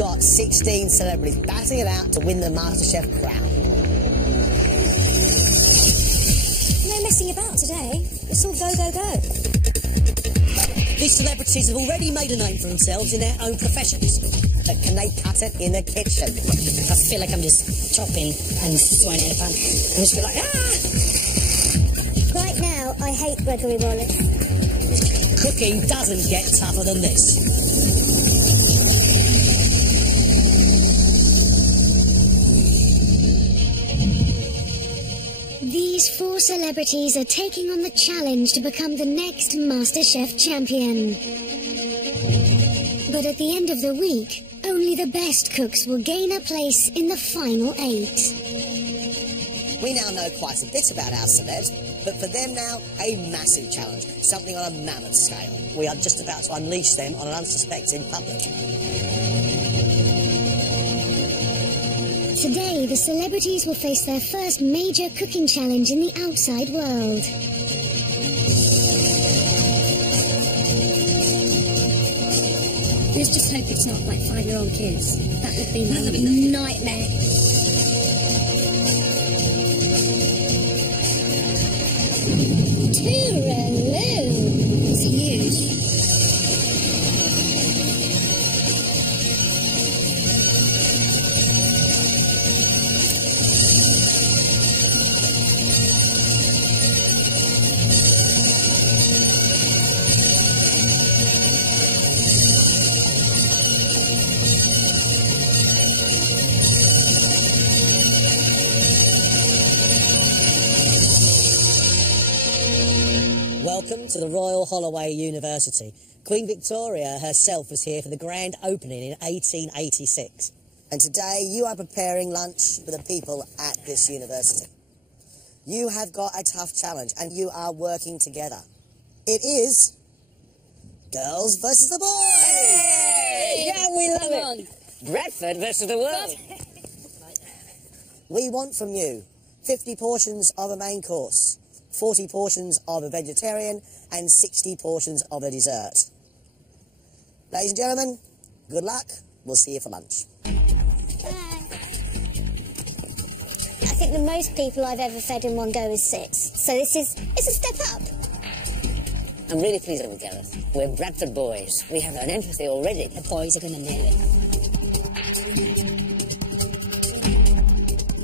got 16 celebrities battling it out to win the MasterChef crown. No messing about today. It's all go, go, go. These celebrities have already made a name for themselves in their own professions. But can they cut it in the kitchen? I feel like I'm just chopping and throwing it in a pan. I just feel like, ah! Right now, I hate Gregory Wallace. Cooking doesn't get tougher than this. These 4 celebrities are taking on the challenge to become the next MasterChef champion. But at the end of the week, only the best cooks will gain a place in the final 8. We now know quite a bit about our celebs, but for them now, a massive challenge, something on a mammoth scale. We are just about to unleash them on an unsuspecting public. Today, the celebrities will face their first major cooking challenge in the outside world. Let's just hope it's not like 5-year-old kids. That would be my nightmare. Tooraloo! It's huge. Welcome to the Royal Holloway University. Queen Victoria herself was here for the grand opening in 1886. And today you are preparing lunch for the people at this university. You have got a tough challenge and you are working together. It is girls versus the boys! Hey! Yeah, we love it! Bradford versus the world. We want from you 50 portions of a main course, 40 portions of a vegetarian, and 60 portions of a dessert. Ladies and gentlemen, good luck. We'll see you for lunch. I think the most people I've ever fed in one go is 6. So it's a step up. I'm really pleased with Gareth. We're Bradford boys. We have an empathy already. The boys are going to nail it.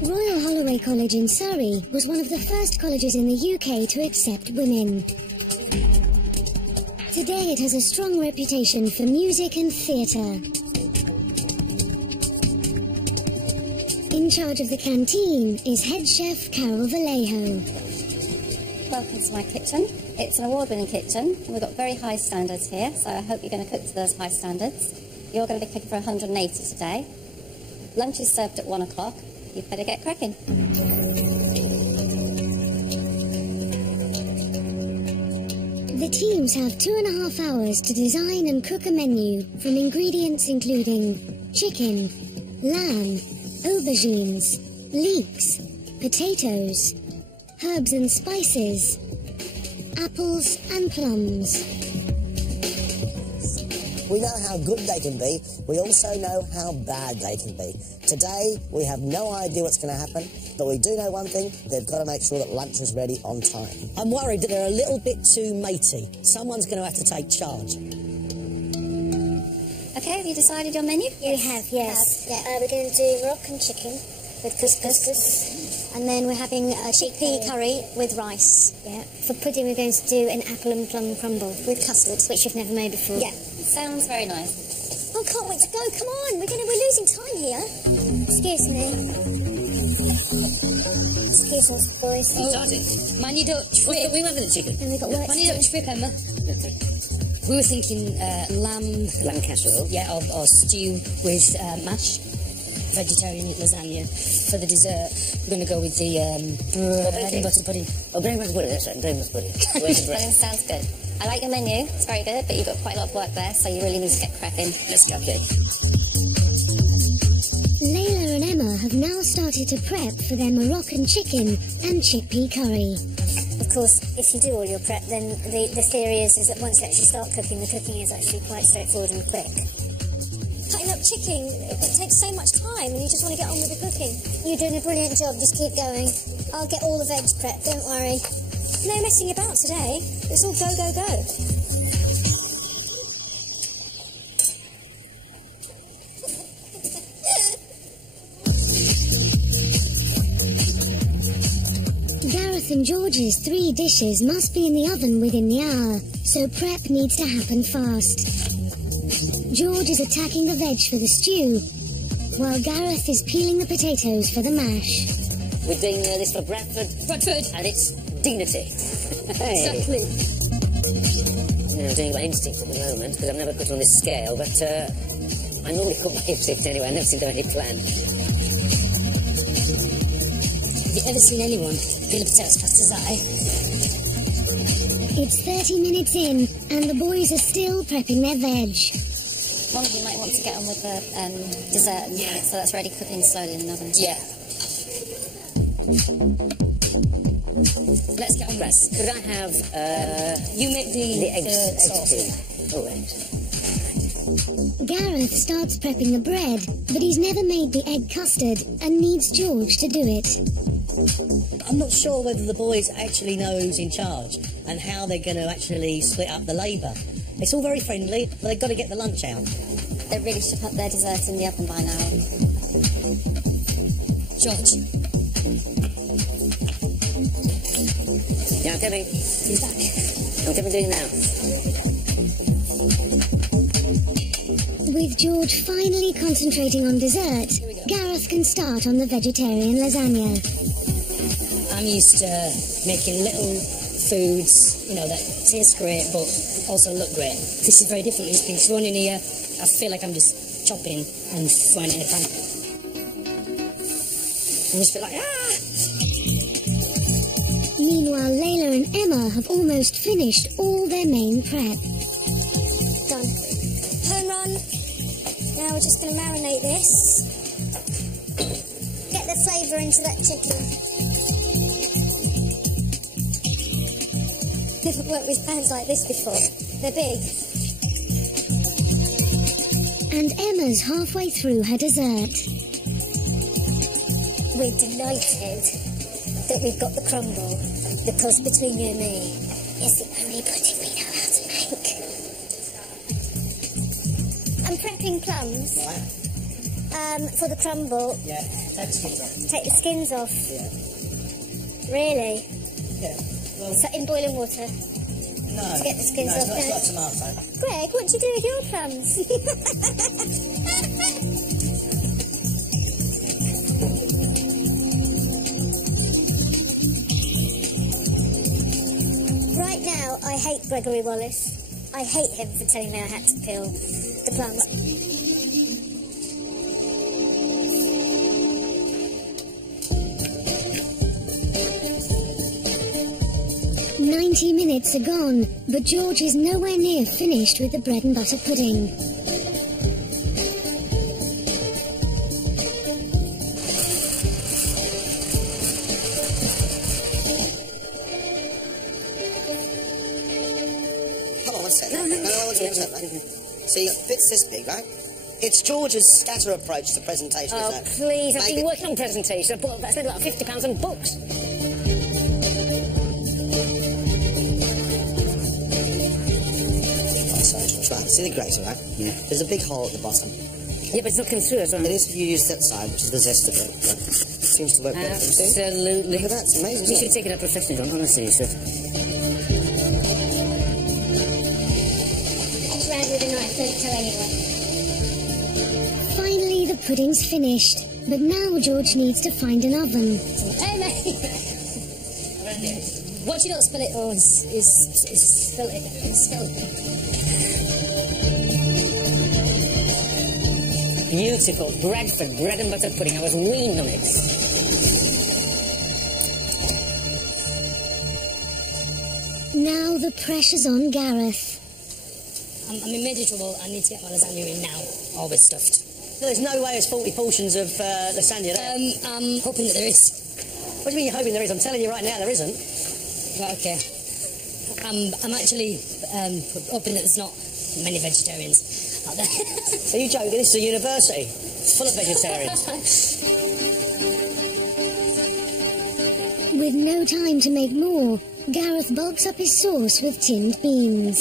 Royal Holloway College in Surrey was one of the first colleges in the UK to accept women. Today it has a strong reputation for music and theatre. In charge of the canteen is head chef Carol Vallejo. Welcome to my kitchen. It's an award-winning kitchen. We've got very high standards here, so I hope you're going to cook to those high standards. You're going to be cooking for 180 today. Lunch is served at 1 o'clock. You'd better get cracking. The teams have 2.5 hours to design and cook a menu from ingredients including chicken, lamb, aubergines, leeks, potatoes, herbs and spices, apples and plums. We know how good they can be. We also know how bad they can be. Today, we have no idea what's going to happen, but we do know one thing. They've got to make sure that lunch is ready on time. I'm worried that they're a little bit too matey. Someone's going to have to take charge. Okay, have you decided your menu? We have, yes. We're going to do Moroccan chicken with couscous. And then we're having a chickpea curry with rice. Yeah. For pudding, we're going to do an apple and plum crumble with custard, which you've never made before. Yeah, sounds very nice. Oh, can't wait to go. Come on, we're losing time here. Excuse me. Excuse us, boys. Man, you don't trip. We went for the chicken. And we got work. Man, you don't trip, Emma. We were thinking lamb casserole. Yeah, or stew with mash. Vegetarian lasagna. For the dessert, we're going to go with the bread and butter pudding. Oh, bread and butter pudding, that's right, bread and butter pudding. Pudding sounds good. I like your menu, it's very good, but you've got quite a lot of work there, so you really need to get cracking. Let's go, okay. Layla and Emma have now started to prep for their Moroccan chicken and chickpea curry. Of course, if you do all your prep, then the theory is that once you actually start cooking, the cooking is actually quite straightforward and quick. Cutting up chicken, it takes so much time and you just want to get on with the cooking. You're doing a brilliant job, just keep going. I'll get all the veg prep, don't worry. No messing about today. It's all go, go, go. Gareth and George's 3 dishes must be in the oven within the hour, so prep needs to happen fast. George is attacking the veg for the stew, while Gareth is peeling the potatoes for the mash. We're doing this for Bradford. Bradford! And it's dignity. Hey. Exactly. I'm doing my instinct at the moment, because I've never cooked on this scale, but I normally cook my instinct anyway. I never seem to have any plan. Have you ever seen anyone peel a potato as fast as I? It's 30 minutes in, and the boys are still prepping their veg. One of you might want to get on with the dessert, so that's ready cooking slowly in the oven. Yeah. Let's get on rest. Could I have, you make the eggs sauce. Oh, eggs. Gareth starts prepping the bread, but he's never made the egg custard and needs George to do it. I'm not sure whether the boys actually know who's in charge and how they're going to actually split up the labour. It's all very friendly, but they've got to get the lunch out. They really should have their dessert in the oven by now. George. Yeah, I'm coming. He's back. I'm coming to you now. With George finally concentrating on dessert, Gareth can start on the vegetarian lasagna. I'm used to making little foods, you know, that taste great but also look great. This is very different. This piece running here, I feel like I'm just chopping and throwing it in a pan. I just feel like, ah! Meanwhile, Layla and Emma have almost finished all their main prep. Done. Home run. Now we're just going to marinate this. Get the flavour into that chicken. Never worked with pans like this before. They're big. And Emma's halfway through her dessert. We're delighted that we've got the crumble, because between you and me, it's the only pudding we know how to make. I'm prepping plums for the crumble. Yeah, take the skins off. Take the skins off. Yeah. Really? Yeah. Well, So in boiling water? no. To get the skins off. It's not tomato. Greg, what do you do with your plums? Right now, I hate Gregory Wallace. I hate him for telling me I had to peel the plums. 90 minutes are gone, but George is nowhere near finished with the bread and butter pudding. Hold on one second. No. See, bits this big, right? It's George's scatter approach to presentation, Oh, isn't it? please, I've Maybe- been working on presentation. I spent about £50 on books. Right, see the grater, right? Yeah. There's a big hole at the bottom. Yeah, but it's not coming through as well. It is if you use that side, which is the zest of it. But it seems to work better. Absolutely. Look at that, it's amazing. You isn't should it? have taken a professional on, honestly, you should. It's round with a knife, don't tell anyone. Finally, the pudding's finished, but now George needs to find an oven. Hey, mate! Watch you not spill it. Oh, spill it. Spill it. Beautiful Bradford bread and butter pudding. I was weaned on it. Now the pressure's on Gareth. I'm in major trouble. I need to get my lasagna in now. Always stuffed. There's no way there's 40 portions of lasagna there. I'm hoping that there is. What do you mean you're hoping there is? I'm telling you right now there isn't. Right, okay. I'm actually hoping that there's not. many vegetarians out there. Are you joking? This is a university. It's full of vegetarians. With no time to make more, Gareth bogs up his sauce with tinned beans.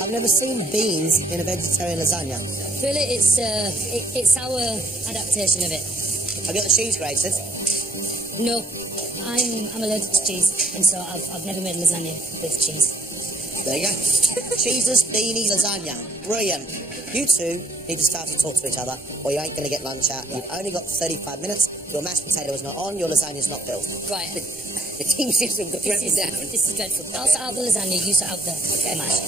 I've never seen beans in a vegetarian lasagna. Really, it's our adaptation of it. Have you got the cheese grated? No, I'm allergic to cheese, and so I've never made lasagna with cheese. There you go. Cheeseless beanie lasagna. Brilliant. You two need to start to talk to each other, or you ain't going to get lunch out. You've only got 35 minutes. Your mashed potato is not on. Your lasagna's not built. Right. The team seems to have got threatened down. This is dreadful. I'll sort out the lasagna, you sort out the mash.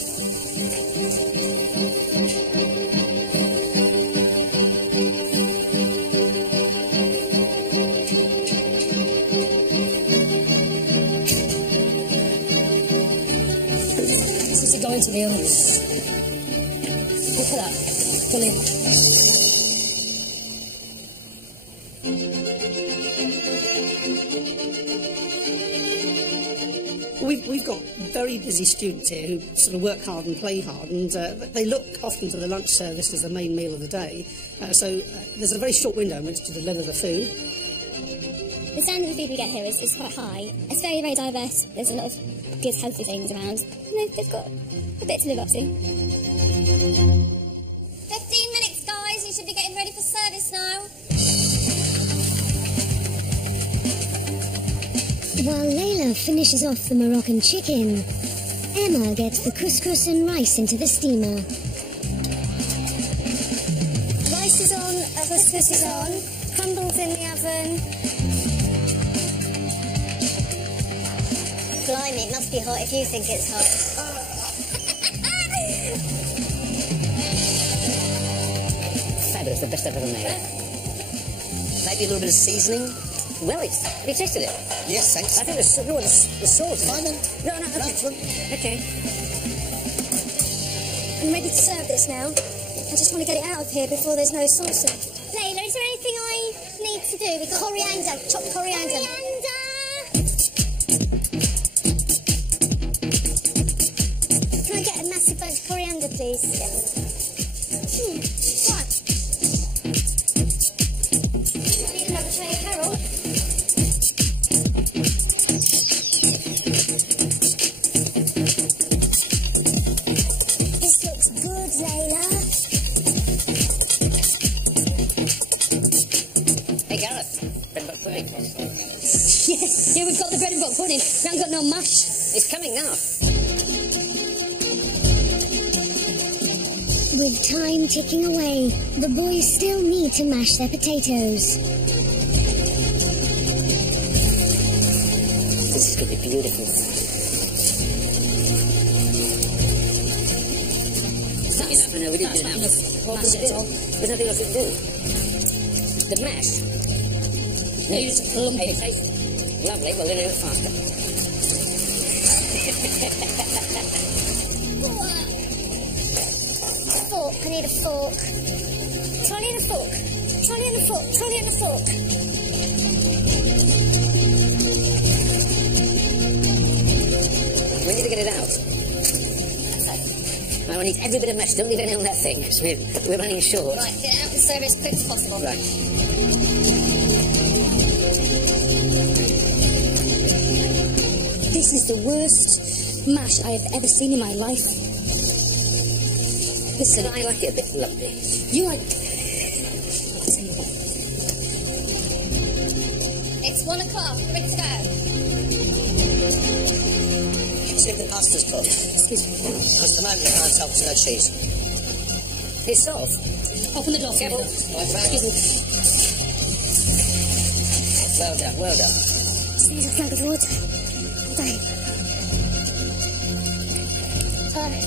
This is going to the oven. Look at that. Brilliant. We've got very busy students here who sort of work hard and play hard, and they look often to the lunch service as the main meal of the day. So there's a very short window in which to deliver the food. The standard of food we get here is quite high. It's very, very diverse. There's a lot of good, healthy things around. You know, they've got a bit to live up to. 15 minutes, guys. You should be getting ready for service now. While Layla finishes off the Moroccan chicken, Emma gets the couscous and rice into the steamer. Rice is on, couscous is on, crumbles in the oven. Blimey, it must be hot if you think it's hot. Fabulous, the best I've ever made. Maybe a little bit of seasoning. Well, have you tasted it? Yes, thanks. I think the sauce. Fine then. No, okay. I'm ready to serve this now. I just want to get it out of here before there's no sauce left. Layla, is there anything I need to do? We've got coriander, chopped coriander. Can I get a massive bunch of coriander, please? Right. Need another tray of Harold. This looks good, Layla. Hey, Gareth. Bread and butter pudding. Yes, yeah, we've got the bread and butter pudding. We haven't got no mash. It's coming now. With time ticking away, the boys still need to mash their potatoes. This is going to be beautiful. That's enough. No, we didn't do enough. Mash it all. There's nothing else to do. The mash. No, you just lump it. Lovely, well, then do it faster. Fork, I need a fork. Trolley and a fork. Trolley and a fork. Trolley and a fork. We need to get it out. Now, we need every bit of mesh. Don't leave anything on that thing, because we're running short. Right, get it out and serve it as quick as possible. Right. This is the worst mash I have ever seen in my life. Listen, I like it a bit lumpy. You like... It's 1 o'clock. Ready to go. See if the pasta's cooked. Excuse me. At the moment, I can't tell because no cheese. It's soft. Open the door. Careful. Excuse me. Well done, well done. Need a flag of water. Sorry.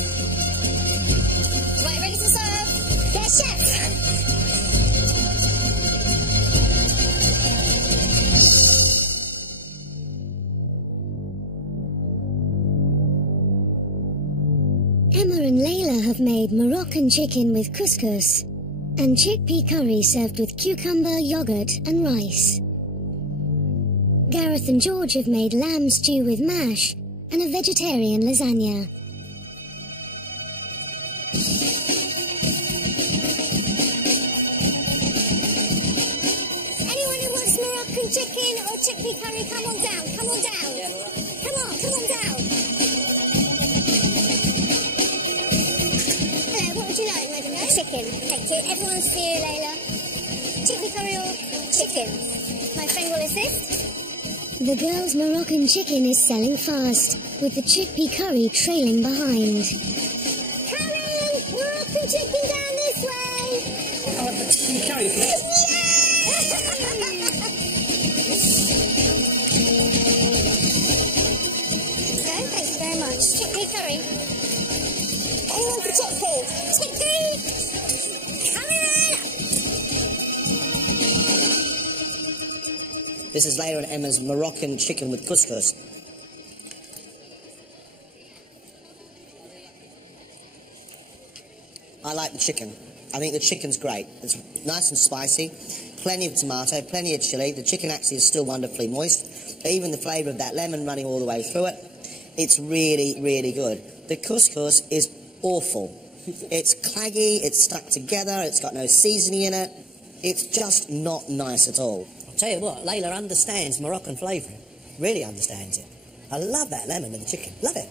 Right, ready to serve? Yes, chef. Emma and Layla have made Moroccan chicken with couscous and chickpea curry served with cucumber, yogurt and rice. Gareth and George have made lamb stew with mash and a vegetarian lasagna. Anyone who wants Moroccan chicken or chickpea curry, come on down, come on down. Come on down. Hello, what would you like, madam? Chicken. Thank you. Everyone's for you, Layla. Chickpea curry or chicken? My friend will assist. The girl's Moroccan chicken is selling fast, with the chickpea curry trailing behind. Karen, Moroccan chicken down this way. I want the chicken curry, please. Thank you very much. Chickpea curry. Anyone for chickpea? Chickpea! This is Layla and Emma's Moroccan chicken with couscous. I like the chicken. I think the chicken's great. It's nice and spicy, plenty of tomato, plenty of chilli. The chicken actually is still wonderfully moist. Even the flavour of that lemon running all the way through it. It's really, really good. The couscous is awful. It's claggy, it's stuck together, it's got no seasoning in it. It's just not nice at all. I'll tell you what, Layla understands Moroccan flavouring. Really understands it. I love that lemon with the chicken. Love it.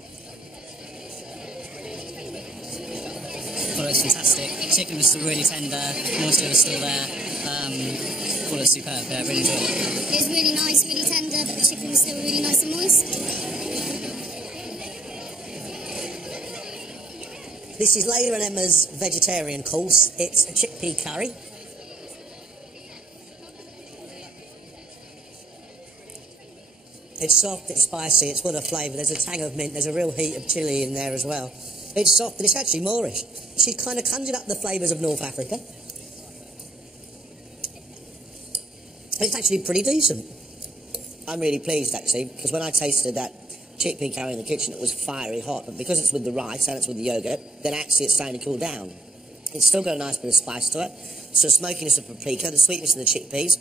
Well, it's fantastic. Chicken was still really tender, moisture was still there. Well, it's superb. Yeah, I really enjoyed it. It was really nice, really tender, but the chicken was still really nice and moist. This is Layla and Emma's vegetarian course. It's a chickpea curry. It's soft, it's spicy, it's full of flavour. There's a tang of mint, there's a real heat of chilli in there as well. It's soft and it's actually Moorish. She's kind of conjured up the flavours of North Africa. It's actually pretty decent. I'm really pleased, actually, because when I tasted that chickpea curry in the kitchen, it was fiery hot, but because it's with the rice and it's with the yoghurt, then actually it's starting to cool down. It's still got a nice bit of spice to it. So the smokiness of paprika, the sweetness of the chickpeas.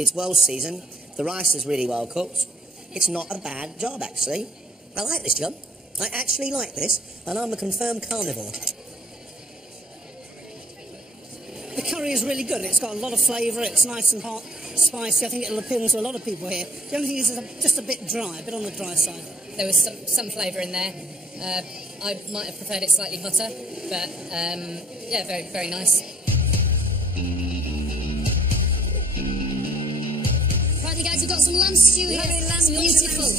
It's well seasoned. The rice is really well cooked. It's not a bad job, actually. I like this job. I actually like this, and I'm a confirmed carnivore. The curry is really good. It's got a lot of flavour. It's nice and hot, spicy. I think it'll appeal to a lot of people here. The only thing is it's just a bit dry, a bit on the dry side. There was some flavour in there. I might have preferred it slightly hotter, but yeah, very, very nice. Right, guys, we've got some lamb stew here. It's beautiful.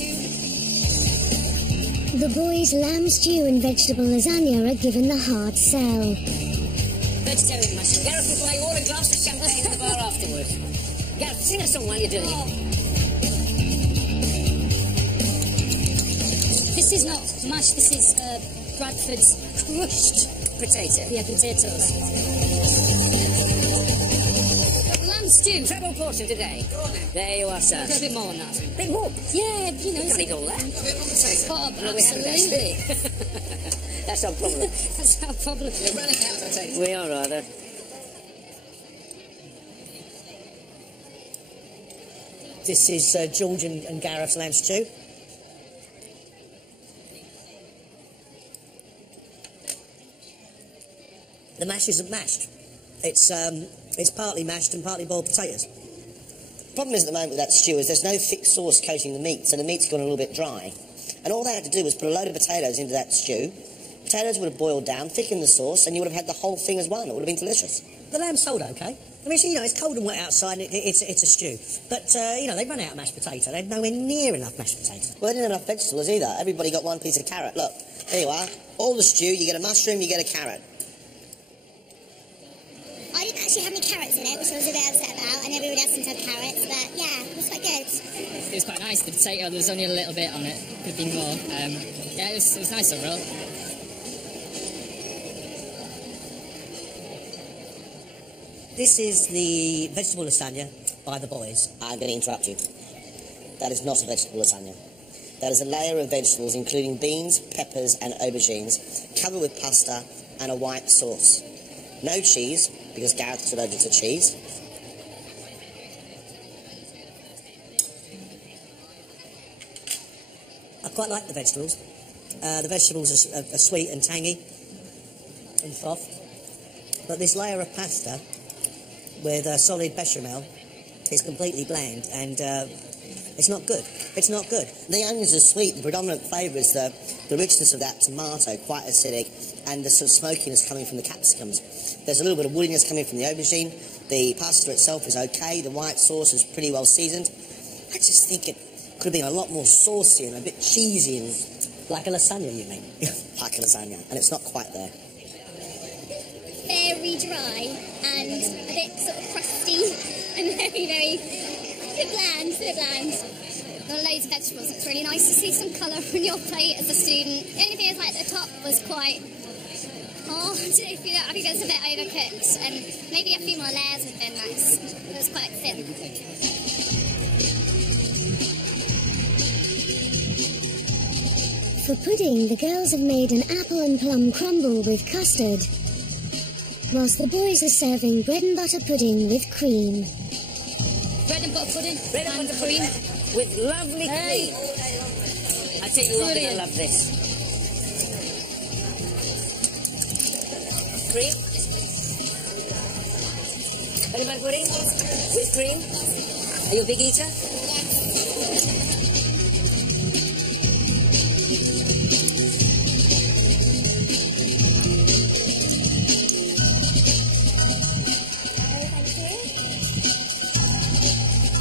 The boys' lamb stew and vegetable lasagna are given the hard sell. Vegetarian mushroom. Gareth will buy all a glass of champagne in the bar afterwards. Gareth, sing a song while you're doing it. This is not mash, this is Bradford's crushed Potato. yeah, potatoes. Lamb stew. Treble portion today. There you are, sir. Got a bit more on that. A bit more. Yeah, you know. Can't eat all that. Bob, No, we haven't absolutely. That's our problem. That's our problem. We are rather. This is George and Gareth's lamb stew. The mash isn't mashed. It's partly mashed and partly boiled potatoes. The problem is at the moment with that stew is there's no thick sauce coating the meat, so the meat's gone a little bit dry. And all they had to do was put a load of potatoes into that stew. Potatoes would have boiled down, thickened the sauce, and you would have had the whole thing as one. It would have been delicious. The lamb's sold okay. I mean, you know, it's cold and wet outside, and it's a stew. But, you know, they run out of mashed potato. They had nowhere near enough mashed potato. Well, they didn't have enough vegetables either. Everybody got one piece of carrot. Look, there you are. All the stew, you get a mushroom, you get a carrot. I didn't actually have any carrots in it, which I was a bit upset about, and everybody else seemed to have carrots, but yeah, it was quite good. It was quite nice. The potato, there was only a little bit on it. Could have been more. Yeah, it was nice overall. This is the vegetable lasagna by the boys. I'm going to interrupt you. That is not a vegetable lasagna. That is a layer of vegetables, including beans, peppers, and aubergines, covered with pasta and a white sauce. No cheese, because Gareth's allergic to cheese. I quite like the vegetables. The vegetables are sweet and tangy and soft. But this layer of pasta with solid bechamel is completely bland and it's not good. It's not good. The onions are sweet. The predominant flavour is the richness of that tomato, quite acidic, and the sort of smokiness coming from the capsicums. There's a little bit of woodiness coming from the aubergine. The pasta itself is okay. The white sauce is pretty well seasoned. I just think it could have been a lot more saucy and a bit cheesy and... Like a lasagna, you mean? Like a lasagna, and it's not quite there. Very dry and a bit sort of crusty and very bland. Got loads of vegetables. It's really nice to see some colour on your plate as a student. The only thing is, like, the top was quite hard. I think it's a bit overcooked, and maybe a few more layers would have been nice. It was quite thin. For pudding, the girls have made an apple and plum crumble with custard, whilst the boys are serving bread and butter pudding with cream. Bread and butter pudding. Bread and butter cream with lovely cream. I think you're going to love this. Cream. Bread and butter pudding with cream. Are you a big eater?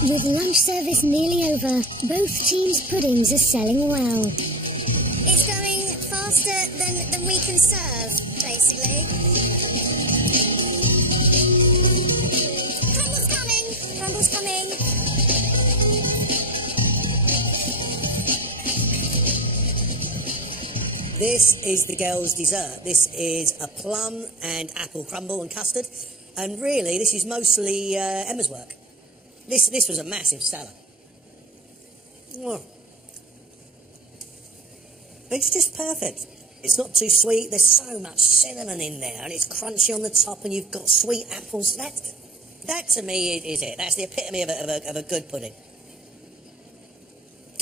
With lunch service nearly over, both teams' puddings are selling well. It's going faster than we can serve, basically. Crumble's coming. This is the girls' dessert. This is a plum and apple crumble and custard. And really, this is mostly Emma's work. This was a massive seller. Oh. It's just perfect. It's not too sweet. There's so much cinnamon in there, and it's crunchy on the top, and you've got sweet apples. That to me is it. That's the epitome of a good pudding.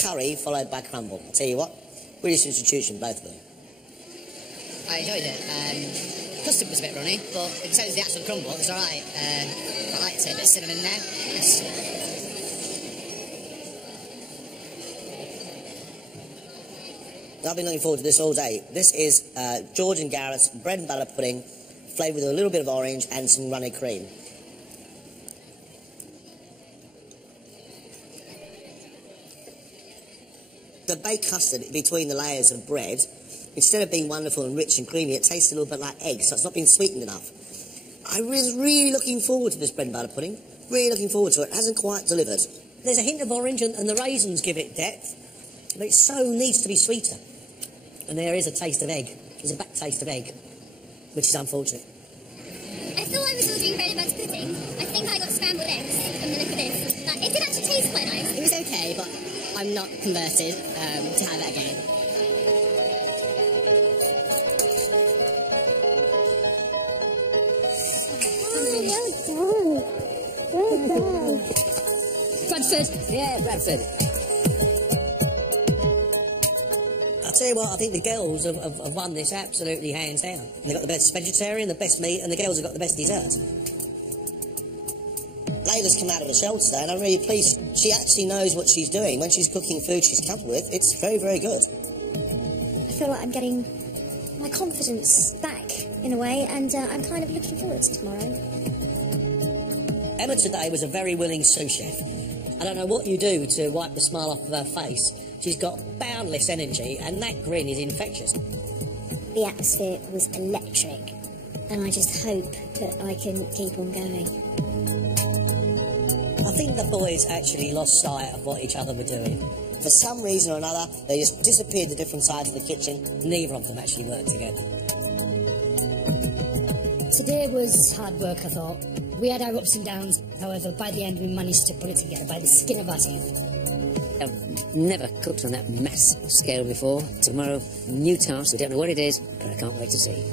Curry followed by crumble. I'll tell you what, British institution, both of them. I enjoyed it. Custard was a bit runny, but in terms of the actual crumble, it's alright. I liked it. A bit of cinnamon in there. Yes. I've been looking forward to this all day. This is George and Gareth's bread and butter pudding, flavoured with a little bit of orange and some runny cream. The baked custard between the layers of bread, instead of being wonderful and rich and creamy, it tastes a little bit like egg, so it's not been sweetened enough. I was really looking forward to this bread and butter pudding. Really looking forward to it. It hasn't quite delivered. There's a hint of orange, and the raisins give it depth, but it so needs to be sweeter. And there is a taste of egg. There's a back taste of egg, which is unfortunate. I thought I was ordering bread and butter pudding. I think I got scrambled eggs from the look of this. But it did actually taste quite nice. It was okay, but I'm not converted to have it again. Bradford. Yeah, Bradford. I'll tell you what, I think the girls have won this absolutely hands down. They've got the best vegetarian, the best meat, and the girls have got the best dessert. Layla's come out of the shell today, and I'm really pleased. She actually knows what she's doing. When she's cooking food she's comfortable with, it's very, very good. I feel like I'm getting my confidence back in a way, and I'm kind of looking forward to tomorrow. Emma today was a very willing sous chef. I don't know what you do to wipe the smile off of her face. She's got boundless energy, and that grin is infectious. The atmosphere was electric, and I just hope that I can keep on going. I think the boys actually lost sight of what each other were doing. For some reason or another, they just disappeared to different sides of the kitchen. Neither of them actually worked together. Today was hard work, I thought. We had our ups and downs, however, by the end we managed to put it together by the skin of our teeth. I've never cooked on that mass scale before. Tomorrow, new task. We don't know what it is, but I can't wait to see.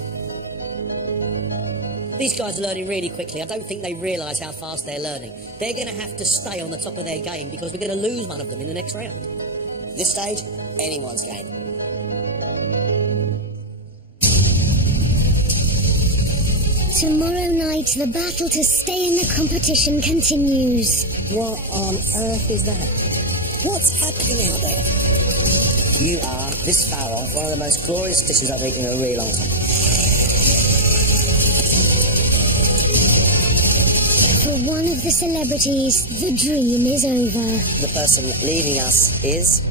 These guys are learning really quickly. I don't think they realise how fast they're learning. They're going to have to stay on the top of their game because we're going to lose one of them in the next round. At this stage, anyone's game. Tomorrow night, the battle to stay in the competition continues. What on earth is that? What's happening out there? You are, this far off, one of the most glorious dishes I've eaten in a really long time. For one of the celebrities, the dream is over. The person leaving us is...